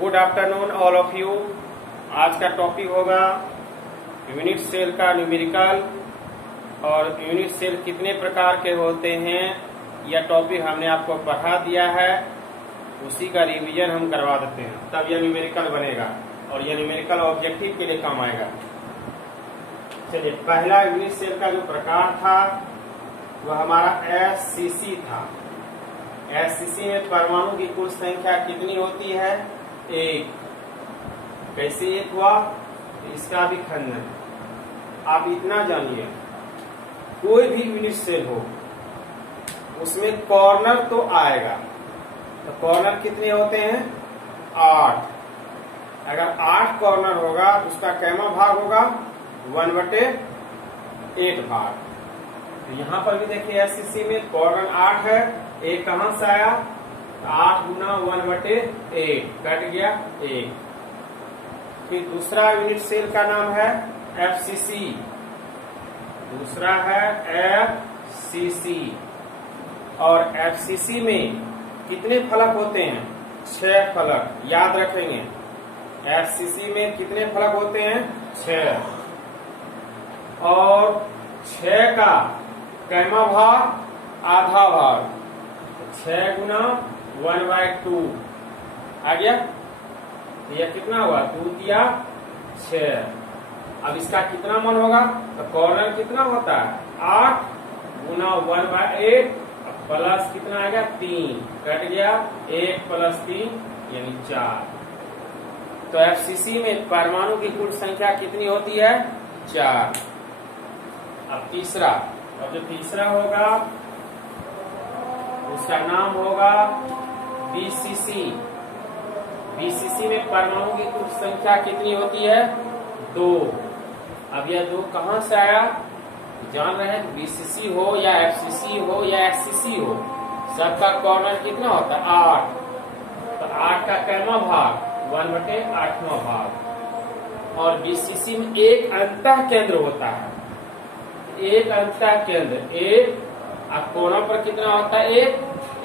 Good afternoon all of you. आज का topic होगा यूनिट सेल का न्यूमेरिकल और यूनिट सेल कितने प्रकार के होते हैं। यह टॉपिक हमने आपको पढ़ा दिया है, उसी का रिवीजन हम करवा देते हैं, तब यह न्यूमेरिकल बनेगा और यह न्यूमेरिकल ऑब्जेक्टिव के लिए काम आएगा। चलिए, पहला यूनिट सेल का जो प्रकार था वह हमारा एससीसी था। एससीसी में परमाणु की कुल संख्या कितनी होती है? एक। कैसे एक हुआ? इसका भी खंडन। आप इतना जानिए, कोई भी यूनिट सेल हो उसमें कॉर्नर तो आएगा। तो कॉर्नर कितने होते हैं? 8। अगर 8 कॉर्नर होगा तो उसका कैमा भाग होगा? 1/8 भाग। तो यहाँ पर भी देखिए एससीसी में कॉर्नर 8 है, एक कहां से आया? 8 गुना 1/8 कट गया 1। फिर दूसरा यूनिट सेल का नाम है एफसीसी। दूसरा है एफसीसी। और एफसीसी में कितने फलक होते हैं? 6 फलक। याद रखेंगे, एफसीसी में कितने फलक होते हैं? 6। और 6 का कैमा भाग? आधा भाग। 6 गुना 1/2 आ गया। तो यह कितना हुआ? 2 या 6। अब इसका कितना मन होगा? तो कॉर्नर कितना होता है? 8 गुना 1/8 प्लस कितना आ गया? 3 कट गया 1 + 3 यानी 4। तो एफसीसी में परमाणु की कुल संख्या कितनी होती है? 4। अब तीसरा, अब जो तीसरा होगा उसका नाम होगा बीसीसी। बीसीसी में परमाणु की कुल संख्या कितनी होती है? 2। अब यह 2 कहां से आया? जान रहे हैं, बीसीसी हो या एफसीसी हो या एससीसी हो, सबका कॉर्नर कितना होता है? 8। तो 8 का कैमा भाग? 1/8वां भाग। और बीसीसी में एक अंतः केंद्र होता है। एक अंतः केंद्र 1, अब कोनों पर कितना होता है?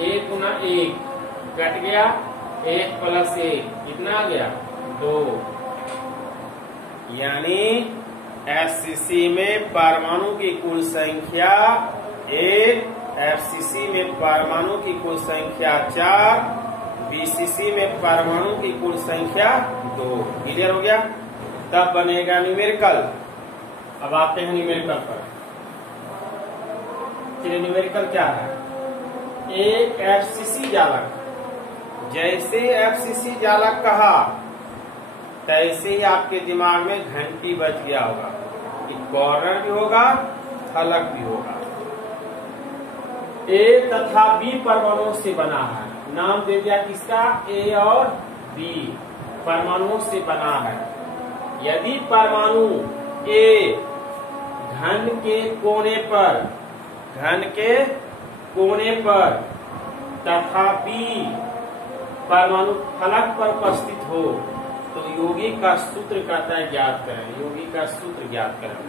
1 गुना 1 कट गया 1 + 1 कितना आ गया? 2। यानी एससीसी में परमाणु की कुल संख्या 1, एफसीसी में परमाणु की कुल संख्या 4, बीसीसी में परमाणु की कुल संख्या 2। क्लियर हो गया? तब बनेगा न्यूमेरिकल। अब आते हैं न्यूमेरिकल पर। चलिए, न्यूमेरिकल क्या है? एक एफसीसी जालक। जैसे एफसीसी जालक कहा तैसे ही आपके दिमाग में घंटी बज गया होगा कि कॉर्नर भी होगा, फलक भी होगा। ए तथा बी परमाणुओं से बना है। नाम दे दिया किसका? ए और बी परमाणुओं से बना है। यदि परमाणु ए घन के कोने पर तथा बी परमाणु फलक पर उपस्थित हो तो यौगिक का सूत्र कहता है ज्ञात करें। यौगिक का सूत्र ज्ञात करें।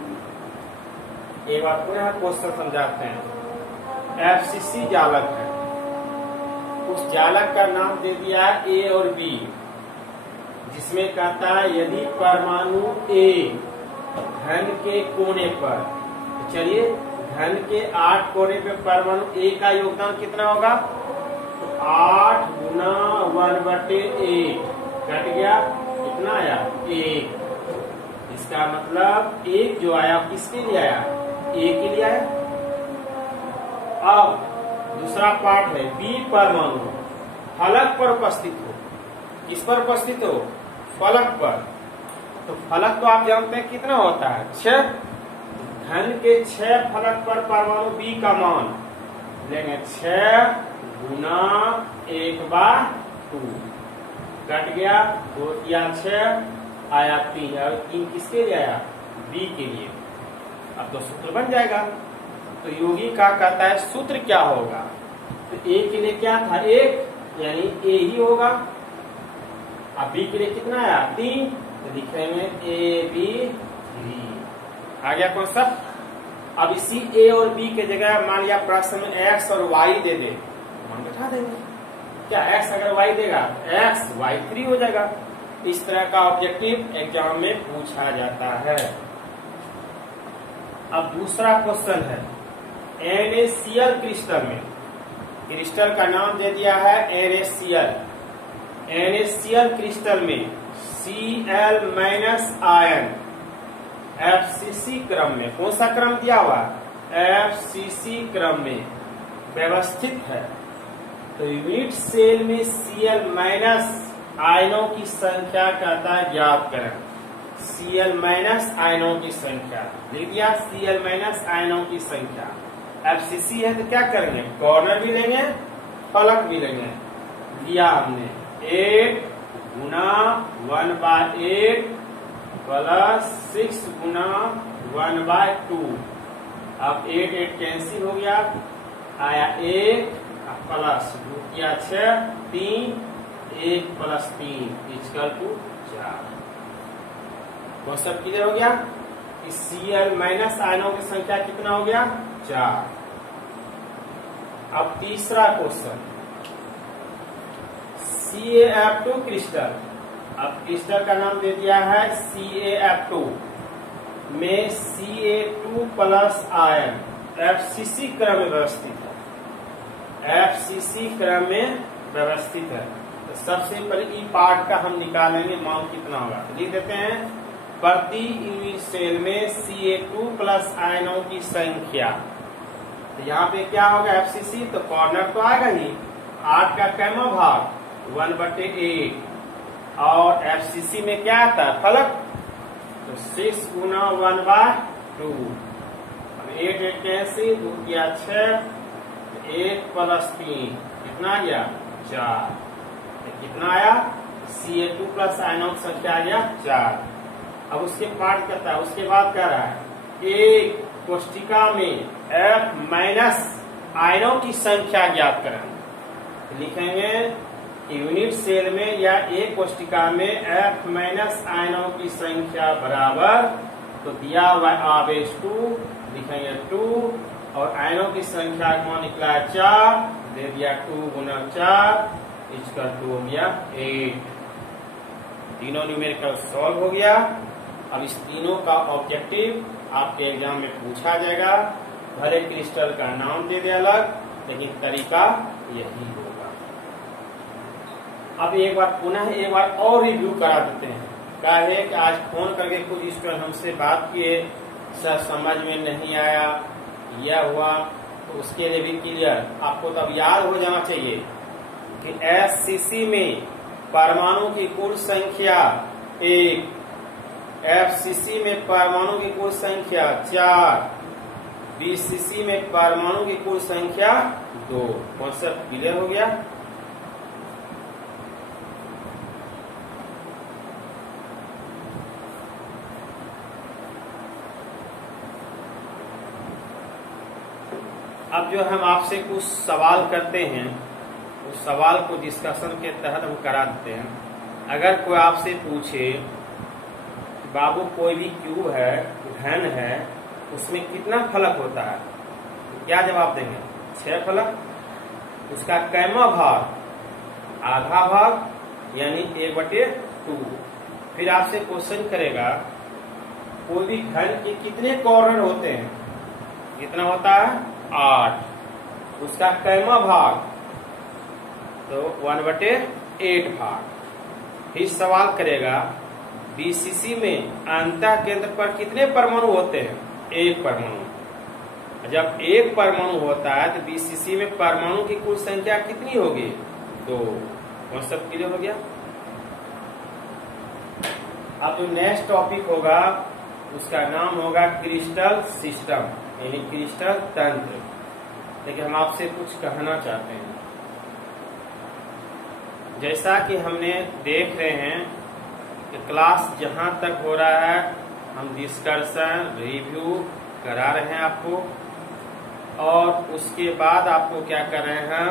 एक बार पुनः क्वेश्चन समझाते हैं। एफसीसी जालक है, उस जालक का नाम दे दिया है ए और बी, जिसमें कहता है यदि परमाणु ए घन के कोने पर, तो चलिए घन के 8 कोने पे परमाणु ए का योगदान कितना होगा? तो 8 गुना 1/8 कट गया कितना आया? 1। इसका मतलब 1 जो आया किसके लिए आया? ए के लिए आया। अब दूसरा पार्ट है बी परमाणु फलक पर उपस्थित हो। किस पर उपस्थित हो? फलक पर। तो फलक तो आप जानते हैं कितना होता है? 6। घन के 6 फलक पर परमाणु बी का मान लेंगे 6 गुना 1/2 कट गया 2 या 6 आया 3। और 3 किसके लिए आया? बी के लिए। अब तो सूत्र बन जाएगा। तो यौगिक का कहता है सूत्र क्या होगा? तो ए के लिए क्या था? 1 यानी ए ही होगा। अब बी के लिए कितना आया? 3। तो लिखेंगे AB3। आ गया कॉन्सेप्ट। अब इसी ए और बी के जगह मान लिया प्रश्न में एक्स और वाई दे दे, मान बैठा देंगे। क्या x अगर y देगा तो x y3 हो जाएगा। इस तरह का ऑब्जेक्टिव एग्जाम में पूछा जाता है। अब दूसरा क्वेश्चन है, NaCl क्रिस्टल में, क्रिस्टल का नाम दे दिया है NaCl। NaCl क्रिस्टल में Cl माइनस आयन FCC क्रम में, कौन सा क्रम दिया हुआ, FCC क्रम में व्यवस्थित है। तो यूनिट सेल में Cl माइनस आयनों की संख्या कहता है ज्ञात करें। Cl माइनस आयनों की संख्या लिख दिया, Cl माइनस आयनों की संख्या। FCC है तो क्या करेंगे, कॉर्नर भी लेंगे फलक भी लेंगे। लिया हमने 8 गुना 1/8 प्लस 6 गुना 1/2। अब 8 कैंसिल हो गया, आया 1 प्लस 2 किया 6 3 1 plus 3 equal to 4। Concept clear हो गया कि Cl माइनस आयनों की संख्या कितना हो गया, 4। अब तीसरा क्वेश्चन, CaF2 क्रिस्टल। अब क्रिस्टल का नाम दे दिया है CaF2 में Ca2 प्लस आयन FCC क्रम में व्यवस्थित है। FCC क्रम में व्यवस्थित है। तो सबसे पहले ई पार्ट का हम निकालेंगे, मान कितना होगा तो लिख देते हैं, प्रति यूनिट सेल में Ca2 प्लस आयनों की संख्या। तो यहाँ पे क्या होगा FCC, तो कॉर्नर तो आएगा ही, 8 का कैमा भाग 1/8 और FCC में क्या आता है फलक, तो 6 गुना 1/2। 8 कैंसिल, 2 किया 6 1 प्लस 3 कितना गया 4। कितना आया, Ca2 प्लस आयनों की संख्या आ गया 4। अब उसके पार्ट कहता है, उसके बाद कह रहा है एक कोष्टिका में F माइनस आयनों की संख्या ज्ञात करें। लिखेंगे यूनिट सेल में या एक कोष्टिका में F माइनस आयनों की संख्या बराबर, तो दिया हुआ आवेश 2 लिखेंगे 2 और आयनों की संख्या का निकला 4, दे दिया 2 गुना 4 इसका 2 हो गया 8। तीनों न्यूमेरिकल सॉल्व हो गया। अब इस तीनों का ऑब्जेक्टिव आपके एग्जाम में पूछा जाएगा। भले क्रिस्टल का नाम दे दे अलग, लेकिन तरीका यही होगा। अब एक बार पुनः एक बार और रिव्यू करा देते हैं। क्या है कि आज फोन करके कुछ स्टूडेंट हमसे बात किए, सर समझ में नहीं आया, यह हुआ, तो उसके लिए भी क्लियर आपको तब याद हो जाना चाहिए कि FCC में परमाणु की कुल संख्या 1, FCC में परमाणु की कुल संख्या 4, BCC में परमाणु की कुल संख्या 2। कॉन्सेप्ट क्लियर हो गया। अब जो हम आपसे कुछ सवाल करते हैं, उस सवाल को डिस्कशन के तहत हम करा देते हैं। अगर कोई आपसे पूछे बाबू कोई भी क्यूब है, घन है, उसमें कितना फलक होता है, तो क्या जवाब देंगे, 6 फलक। उसका कैमा भाग आधा भाग यानी 1/2। फिर आपसे क्वेश्चन करेगा कोई भी घन के कितने कॉर्नर होते हैं, कितना होता है 8। उसका कैमा भाग तो 1/8 भाग। फिर सवाल करेगा BCC में अंतः केंद्र पर कितने परमाणु होते हैं, 1 परमाणु। जब 1 परमाणु होता है तो BCC में परमाणु की कुल संख्या कितनी होगी, 2। कॉन्सेप्ट क्लियर हो गया। अब जो नेक्स्ट टॉपिक होगा उसका नाम होगा क्रिस्टल सिस्टम यानी क्रिस्टल तंत्र। लेकिन हम आपसे कुछ कहना चाहते हैं। जैसा कि हमने देख रहे हैं कि क्लास जहां तक हो रहा है हम डिस्कशन रिव्यू करा रहे हैं आपको, और उसके बाद आपको क्या कर रहे हैं,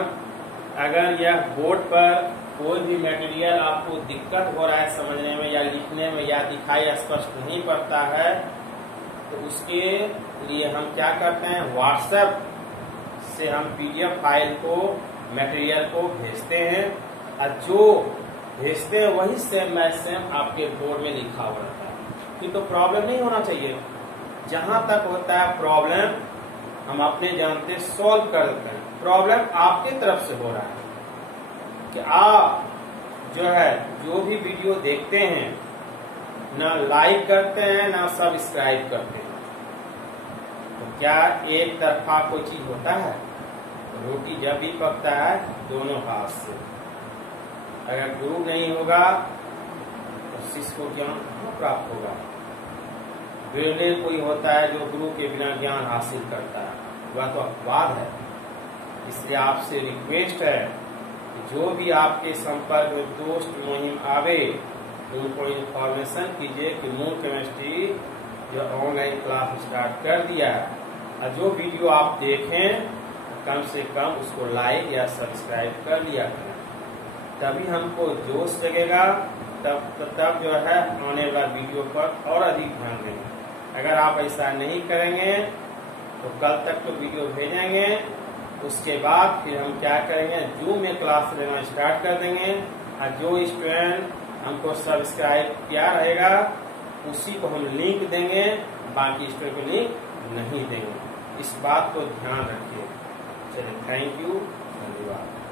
अगर यह बोर्ड पर कोई भी मटेरियल आपको दिक्कत हो रहा है समझने में या लिखने में या दिखाई स्पष्ट नहीं पड़ता है, तो उसके लिए हम क्या करते हैं, व्हाट्सएप से हम PDF फाइल को मटेरियल को भेजते हैं और जो भेजते हैं वही सेम बाय सेम आपके बोर्ड में लिखा हुआ रहता है। फिर तो प्रॉब्लम नहीं होना चाहिए। जहां तक होता है प्रॉब्लम हम अपने जानते सॉल्व कर देते हैं। प्रॉब्लम आपके तरफ से हो रहा है कि आप जो है जो भी वीडियो देखते हैं ना लाइक करते हैं ना सब्सक्राइब करते हैं। तो क्या एक तरफा कोई चीज होता है? रोटी जब भी पकता है दोनों हाथ से। अगर गुरु नहीं होगा तो शिष्य को ज्ञान कहाँ प्राप्त होगा? बिरले कोई होता है जो गुरु के बिना ज्ञान हासिल करता है, वह तो अपवाद है। इसलिए आपसे रिक्वेस्ट है कि जो भी आपके संपर्क में दोस्त मुहिम आवे तो उनको इन्फॉर्मेशन कीजिए कि मूल केमिस्ट्री जो ऑनलाइन क्लास स्टार्ट कर दिया है, और जो वीडियो आप देखें कम से कम उसको लाइक या सब्सक्राइब कर लिया करें। तभी हमको जोश लगेगा, तब जो है आने वाला वीडियो पर और अधिक ध्यान देंगे। अगर आप ऐसा नहीं करेंगे तो कल तक तो वीडियो भेजेंगे, उसके बाद फिर हम क्या करेंगे, जूम में क्लास लेना स्टार्ट कर देंगे और जो स्टूडेंट हमको सब्सक्राइब किया रहेगा उसी को हम लिंक देंगे, बाकी स्टूडेंट को लिंक नहीं देंगे। इस बात को ध्यान रखिए। चलिए, थैंक यू, धन्यवाद।